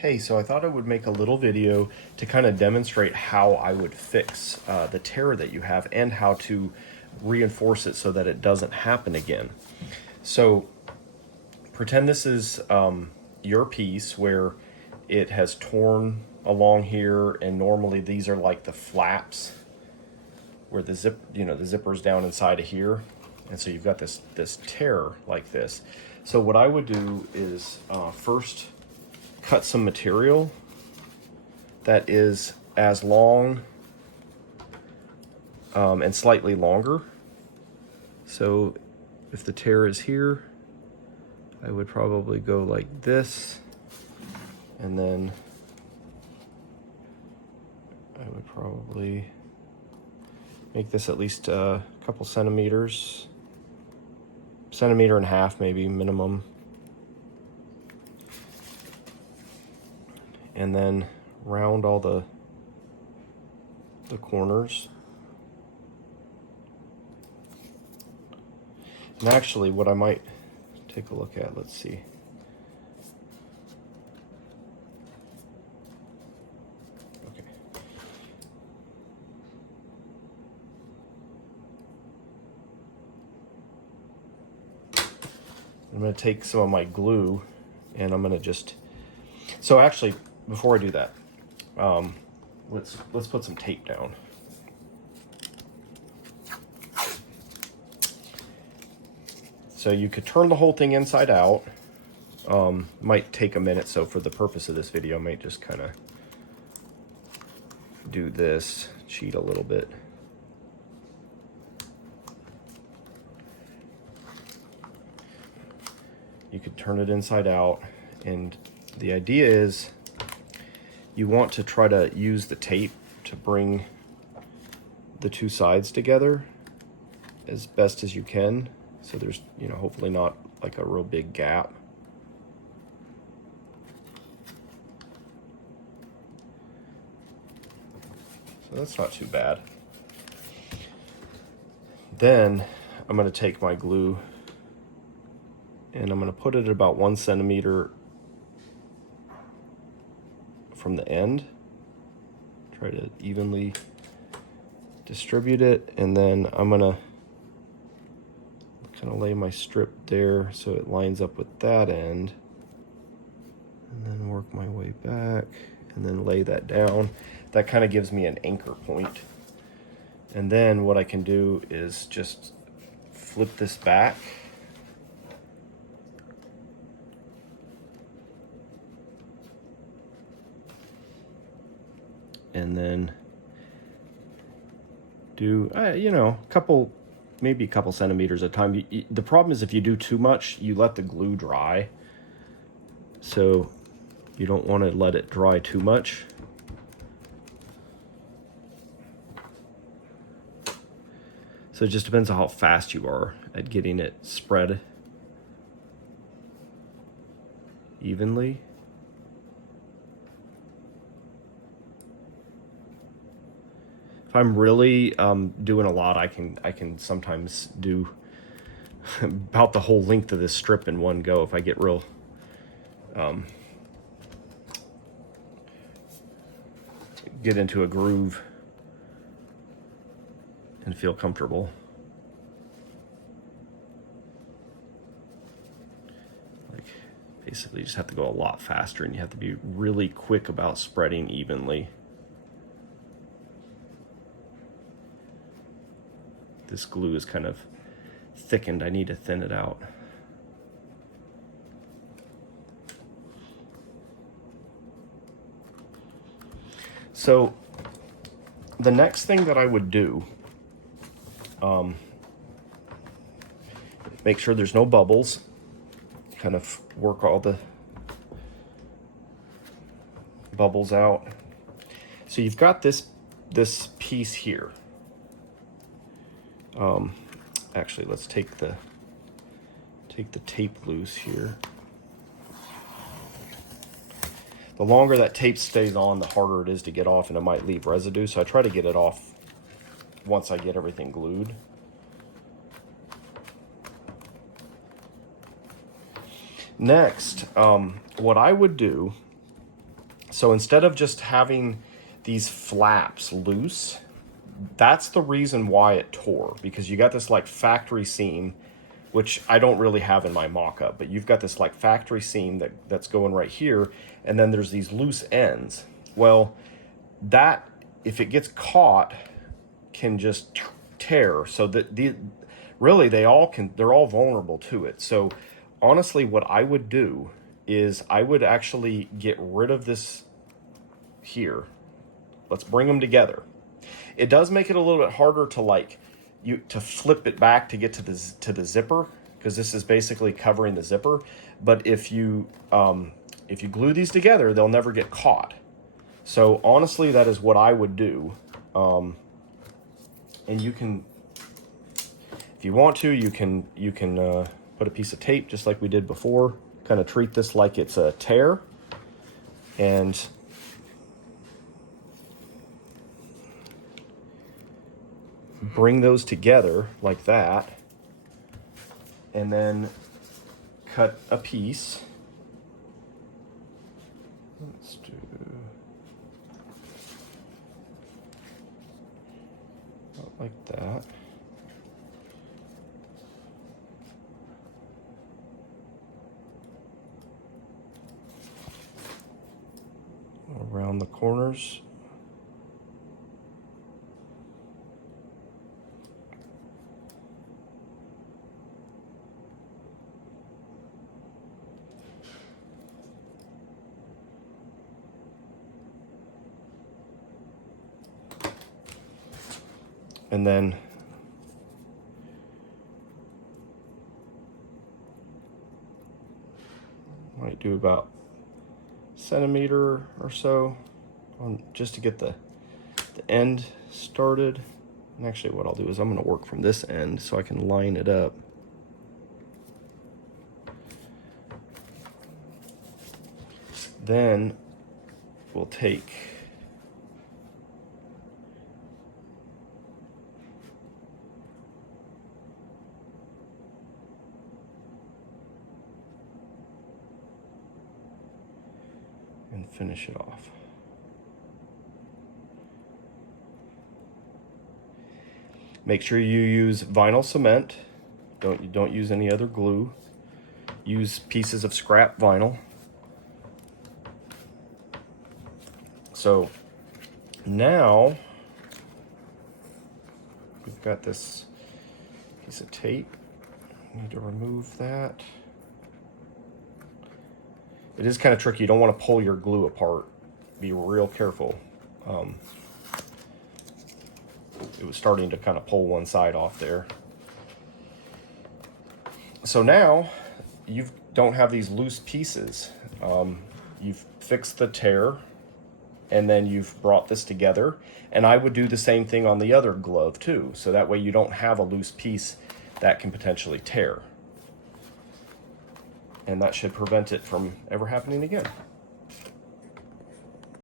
Hey, so I thought I would make a little video to kind of demonstrate how I would fix the tear that you have and how to reinforce it so that it doesn't happen again. So pretend this is your piece where it has torn along here, and normally these are like the flaps where the zipper's down inside of here, and so you've got this tear like this. So what I would do is first cut some material that is as long and slightly longer. So if the tear is here, I would probably go like this, and then I would probably make this at least a couple centimeters, centimeter and a half maybe minimum. And then round all the corners. And actually what I might take a look at, let's see. Okay. I'm going to take some of my glue and I'm going to just, so actually before I do that, let's put some tape down. So you could turn the whole thing inside out. Might take a minute, so for the purpose of this video, I might just kind of do this, cheat a little bit. You could turn it inside out, and the idea is you want to try to use the tape to bring the two sides together as best as you can, so there's, hopefully not like a real big gap. So that's not too bad. Then I'm going to take my glue and I'm going to put it at about 1 centimeter from the end. Try to evenly distribute it, and then I'm going to kind of lay my strip there so it lines up with that end, and then work my way back and then lay that down. That kind of gives me an anchor point. And then what I can do is just flip this back and then do maybe a couple centimeters at a time. The problem is if you do too much, you let the glue dry, so you don't want to let it dry too much. So it just depends on how fast you are at getting it spread evenly. If I'm really doing a lot, I can sometimes do about the whole length of this strip in one go if I get real get into a groove and feel comfortable. Like basically you just have to go a lot faster, and you have to be really quick about spreading evenly. This glue is kind of thickened. I need to thin it out. So the next thing that I would do, make sure there's no bubbles, kind of work all the bubbles out. So you've got this piece here. Actually, let's take the tape loose here. The longer that tape stays on, the harder it is to get off, and it might leave residue. So I try to get it off once I get everything glued. Next, what I would do So instead of just having these flaps loose, that's the reason why it tore, because you got this like factory seam, which I don't really have in my mock-up, but you've got this like factory seam that's going right here, and then there's these loose ends. Well, that, if it gets caught, can just tear. So that really they're all vulnerable to it. So honestly, what I would do is I would actually get rid of this here. Let's bring them together. It does make it a little bit harder to flip it back to get to the zipper, because this is basically covering the zipper. But if you glue these together, they'll never get caught. So honestly, that is what I would do. And you can, if you want to, you can put a piece of tape just like we did before. Kind of treat this like it's a tear, and bring those together like that, and then cut a piece. Let's do like that. Around the corners. And then might do about a centimeter or so just to get the end started. And actually what I'll do is I'm going to work from this end so I can line it up. Then we'll take and finish it off. Make sure you use vinyl cement. Don't use any other glue. Use pieces of scrap vinyl. So now we've got this piece of tape. Need to remove that. It is kind of tricky. You don't want to pull your glue apart. Be real careful. It was starting to kind of pull one side off there. So now you don't have these loose pieces. You've fixed the tear, and then you've brought this together. And I would do the same thing on the other glove too. So that way you don't have a loose piece that can potentially tear. And that should prevent it from ever happening again.